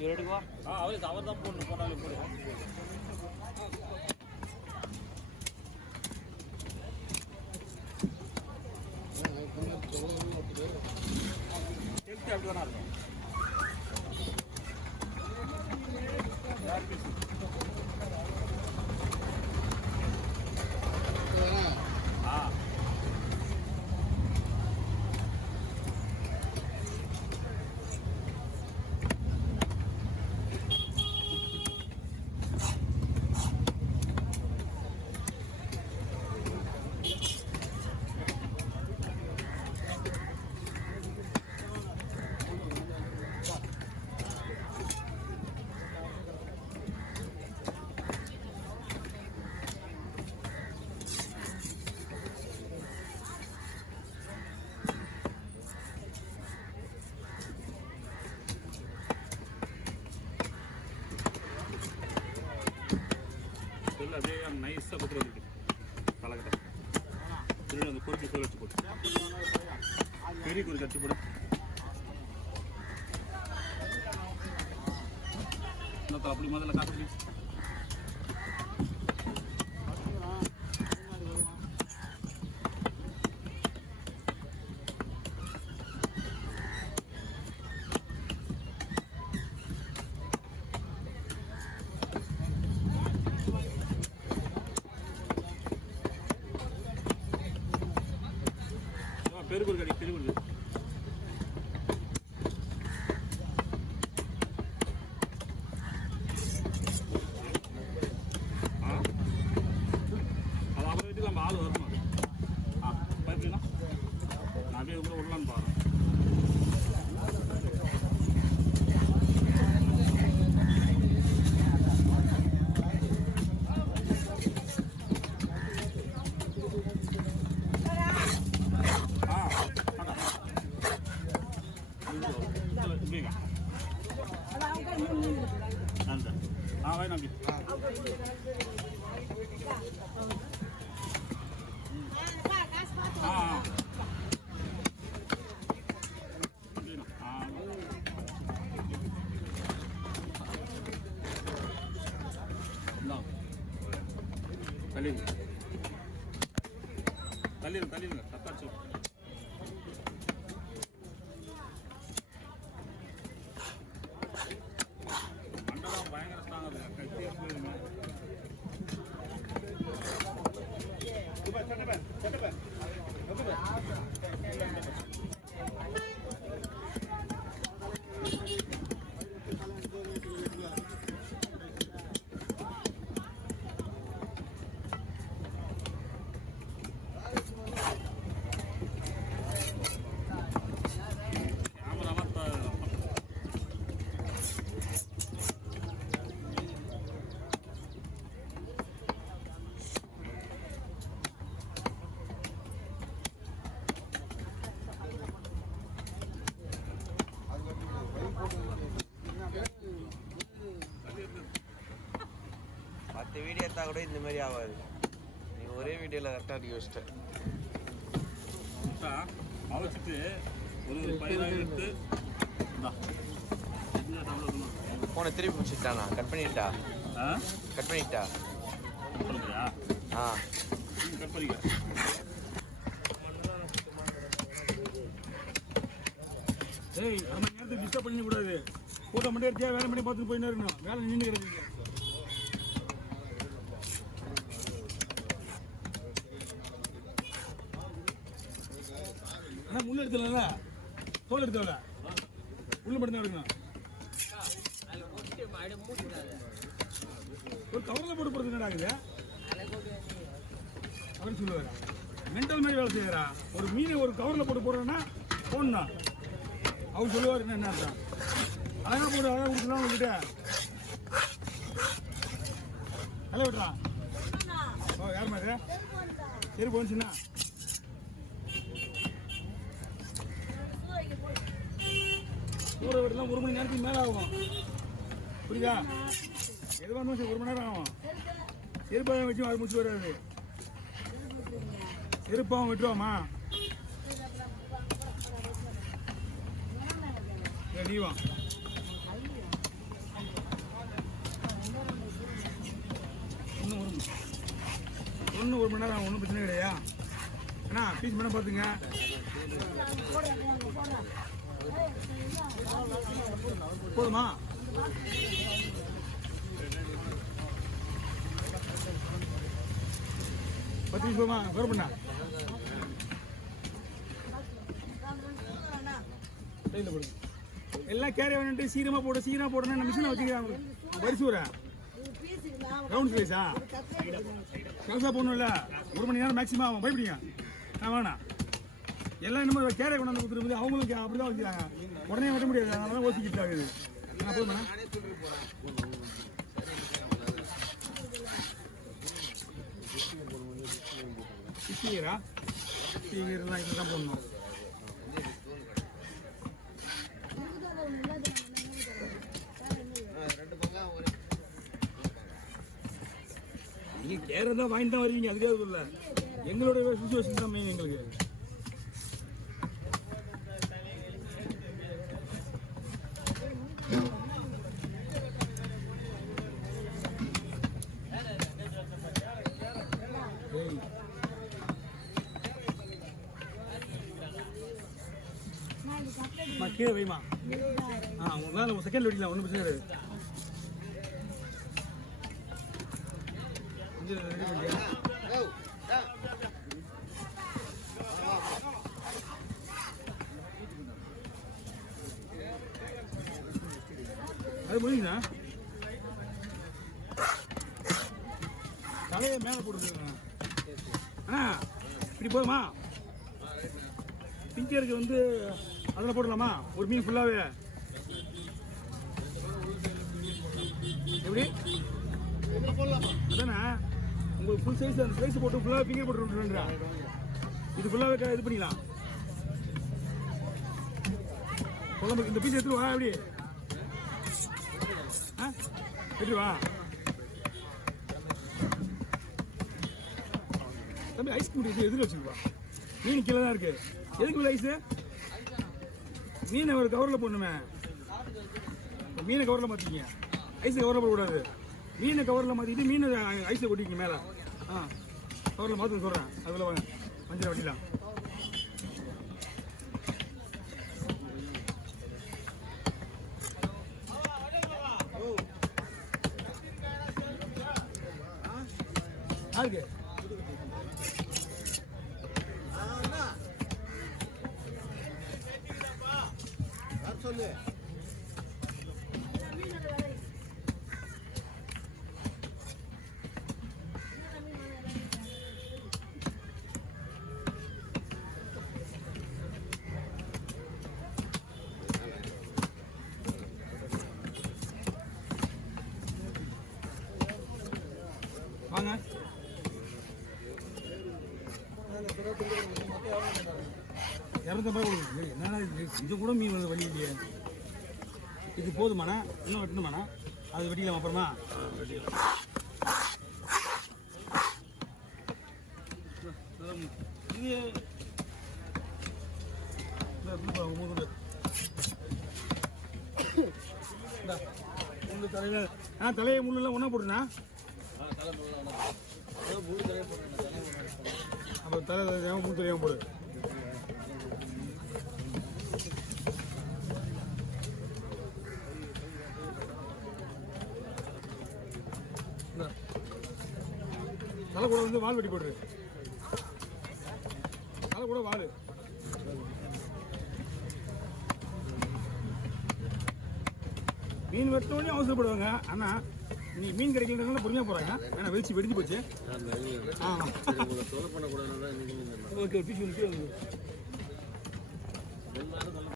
இவர் எடுக்குவா அவர் தான் போடணும் போனாலும் போடுவோம். ஹெல்த்தி அப்படி தானே இருக்கும். அப்படியே நைஸாக குத்துற வந்துருக்கு தலைக்கட்டை திரும்ப அந்த குறுக்கு கோல் வச்சு போட்டு பெரிய குறுக்கு வச்சு போடு. இன்னொருத்தர் அப்படி முதல்ல காசு பெருகுள் கடி பெருகுள் அது அவரை வீட்டுக்கு நம்ம ஆள் வரணும். பார்த்துக்கலாம் நான் அப்படியே கூட விடலான்னு பாருங்க. भाई ना हाँ तलील तत्ता चलो பயங்கர ஸ்ட்ராங்கா இருக்கு கத்தியா போயிடுமா சுபா சட்டப்பா மற்ற வீடியோ எடுத்தால் கூட இந்த மாதிரி ஆகாது. நீ ஒரே வீடியோவில் கரெக்டாக அடிக்க வச்சிட்டேன். அவச்சிட்டு ஒரு பயிராக எடுத்து ஃபோனை திருப்பி முடிச்சுட்டானா? கட் பண்ணிட்டா? கட் பண்ணிட்டா? ஆ கட் பண்ணிக்க. ஏய் நம்ம நேரத்துக்கு டிஸ்டர்ப் பண்ணிக்கூடாது. கூட்ட மட்டும் எடுத்தியா வேலை பண்ணி பார்த்துட்டு போயின்னு இருக்கணும். வேலை நின்று கிடக்குங்க. ஆனால் முள் எடுத்துல தோல் எடுத்தவல உள்ள மட்டும் தான் எடுக்கணும். ஒரு கவரில் போட்டு போகிறது என்ன ஆகுது அப்படின்னு சொல்லுவார். மென்டல் மாதிரி வேலை செய்கிறா. ஒரு மீனை ஒரு கவரில் போட்டு போடுறோன்னா போடணும். அவர் சொல்லுவார் என்ன அர்த்தம். அழகாக போட்டு அழகாக கொடுக்கலாம் உங்ககிட்ட நல்லா விட்டுறான். ஓ யார் மாதிரி சரி போச்சுன்னா ஊற விடலாம் 1 மணி நேரத்துக்கு மேலே ஆகும். புரியுதா? எதுவாக இருந்தாலும் சரி 1 மணி நேரம் ஆகும். செருப்பாக வச்சு அது முடிச்சு வராது. செருப்பாகவும் விட்டுருவோமா? நீவா ஒன்று 1 மணி நேரம் ஒன்றும் பிரச்சனை கிடையா அண்ணா பீஸ் பண்ண பார்த்துங்க. போதுமா? பத்து பீஸ் போதுமா? கவர் பண்ணா எல்லாம் கேரி வேணுன்ட்டு சீக்கிரமாக போடணும். நான் மிஷினை வச்சுக்கிறாங்க வரிசை வரேன். ரவுண்ட் சைஸா கலசா போடணும்ல 1 மணி நேரம் மேக்ஸிமம் ஆகும். பயப்படிங்க வேணாம். எல்லாம் இன்னும் கேரை கொண்டாந்து கொடுத்துருக்குது. அவங்களுக்கு அப்படி தான் வச்சுக்கிறாங்க. உடனே வெட்ட முடியாது. அதனால தான் ஓசிக்கிட்டு ஆகுது. நான் போதுமா? ஸ்பீக்கரா ஸ்பீக்கர்லாம் இது தான் போடணும். நீங்கள் கேரை தான் வாங்கி தான் வருவீங்க. அதுக்காக சொல்ல எங்களோட சுச்சுவேஷன் தான் மெயின். எங்களுக்கு கீழே வைமா. உங்களால் ஒரு செகண்ட் வெடிக்கலாம். ஒன்றும் பிரச்சனை கிடையாது. அது முடியுங்கண்ணா. தலையை மேலே போட்டுருங்க அண்ணா. இப்படி போதுமா? பிஞ்சருக்கு வந்து அதில் போடலாமா? ஒரு மீன் ஃபுல்லாகவே எப்படி அதானே? உங்களுக்கு ஃபுல் சைஸ் அந்த சைஸ் போட்டு ஃபுல்லாக ஃபிங்கர் போட்டு இது ஃபுல்லாகவே இது பண்ணிக்கலாம். குழம்புக்கு இந்த பீஸ் எடுத்துட்டு வா. எப்படி எடுத்து வா தம்பி. ஐஸ் கிரீம் எதிர்க்க வச்சுருவா. மீன் கீழே தான் இருக்கு. எதுக்கு உள்ள ஐஸு? மீனை ஒரு கவரில் போடணுமே. மீனை கவரில் மாற்றிக்கிங்க. ஐஸை கவரில் போடக்கூடாது. மீனை கவரில் மாற்றிட்டு மீனை ஐஸை கொட்டிக்கிங்க மேலே. கவரில் மாற்ற சொல்கிறேன். அதில் வாங்க மஞ்சள் வட்டிலாம். யாருக்கு சொல்லு. வாங்க. 250 கொடுங்க. என்னன்னா இது கூட மீன் வந்து வழி இல்லையே. இது போதுமாண்ணா? இன்னும் வெட்டணுமாண்ணா? அது வெட்டிக்கலாம் அப்புறமா. தலையை முள்ளெல்லாம் ஒன்றா போட்டுண்ணா. அப்போ தலை தெரியாமல் முள் தெரியாமல் போடு. தலை கூட வந்து வால் வெட்டி போடுரு. தலை கூட வால். மீன் வெட்டோடனே அவசரப்படுவாங்க. ஆனால் இன்னைக்கு மீன் கிடைக்கலன்றதுனால பொறுமையாக போகிறாங்க. ஏன்னா வெளிச்சு வெடிஞ்சு போச்சு. ஓகே.